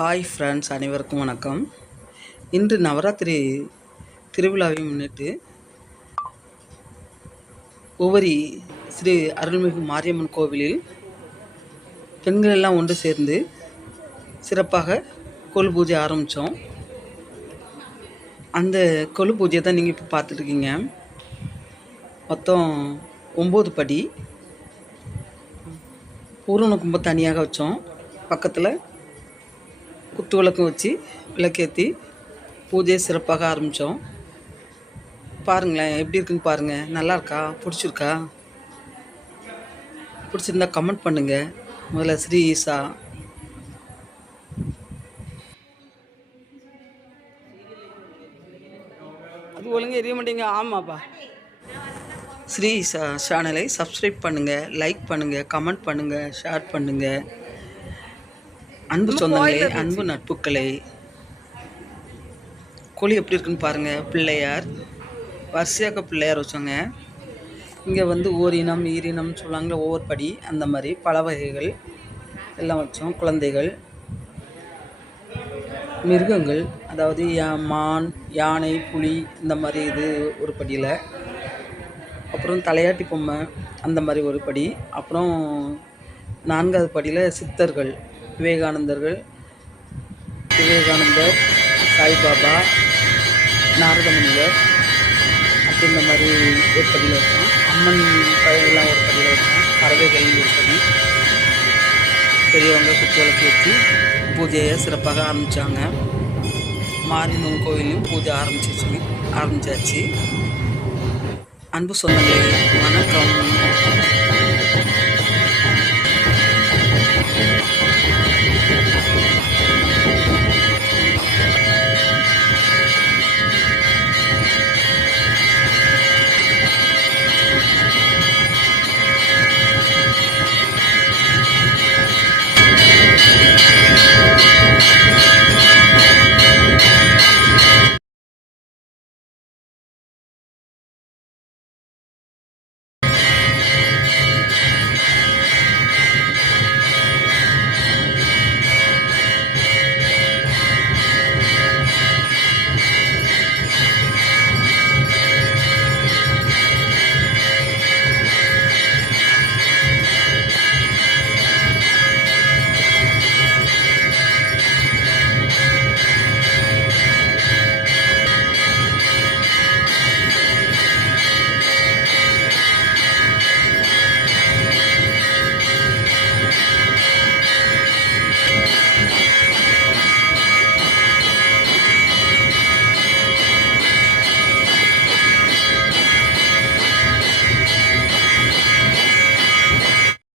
Hi friends, அனைவருக்கும் வணக்கம். இன்று நவராத்திரி திருவிழாவை முன்னிட்டு ஒவ்வொரு ஸ்ரீ அருள்மிகு மாரியம்மன் கோவிலில் பெண்கள் எல்லாம் ஒன்று சேர்ந்து சிறப்பாக கொலு பூஜை ஆரம்பித்தோம். அந்த கொலு பூஜையை தான் நீங்கள் இப்போ பார்த்துட்ருக்கீங்க. மொத்தம் 9 படி. பூரண கும்பம் தனியாக வச்சோம். பக்கத்தில் குத்து விளக்கும் வச்சு விளக்கேற்றி பூஜையை சிறப்பாக ஆரம்பித்தோம். பாருங்களேன், எப்படி இருக்குன்னு பாருங்கள். நல்லா இருக்கா? பிடிச்சிருக்கா? பிடிச்சிருந்தா கமெண்ட் பண்ணுங்கள். முதல்ல ஸ்ரீ ஈசா. அது ஒழுங்கு எரிய மாட்டீங்க. ஆமாப்பா. ஸ்ரீ ஈசா சேனலை சப்ஸ்கிரைப் பண்ணுங்கள், லைக் பண்ணுங்கள், கமெண்ட் பண்ணுங்கள், ஷேர் பண்ணுங்கள். அன்பு சொந்தங்களே, அன்பு நட்புக்களே, கோழி எப்படி இருக்குன்னு பாருங்கள். பிள்ளையார் வரிசையாக பிள்ளையார் வச்சோங்க. இங்கே ஓரினம் ஈரினம் சொல்லுவாங்களே, ஒவ்வொரு படி அந்த மாதிரி பல வகைகள் எல்லாம் வச்சோம். குழந்தைகள், மிருகங்கள், அதாவது மான், யானை, புலி இந்த மாதிரி இது ஒரு படியில். அப்புறம் தலையாட்டி பொம்மை அந்த மாதிரி ஒரு படி. அப்புறம் 4வது படியில் சித்தர்கள், விவேகானந்தர், சாய்பாபா, நாரதமுனிவர் அப்படி இந்த மாதிரி ஒரு படியில் வச்சோம். அம்மன் பழகெல்லாம் ஒரு படியில் வச்சோம். பறவைகள் ஒரு படி. பெரியவங்க குத்துவிளக்கு வச்சு பூஜையை சிறப்பாக ஆரம்பித்தாங்க. மாரியம்மன் கோவிலையும் பூஜை ஆரம்பிச்சாச்சு. அன்பு சொந்தங்களே, வணக்கம்.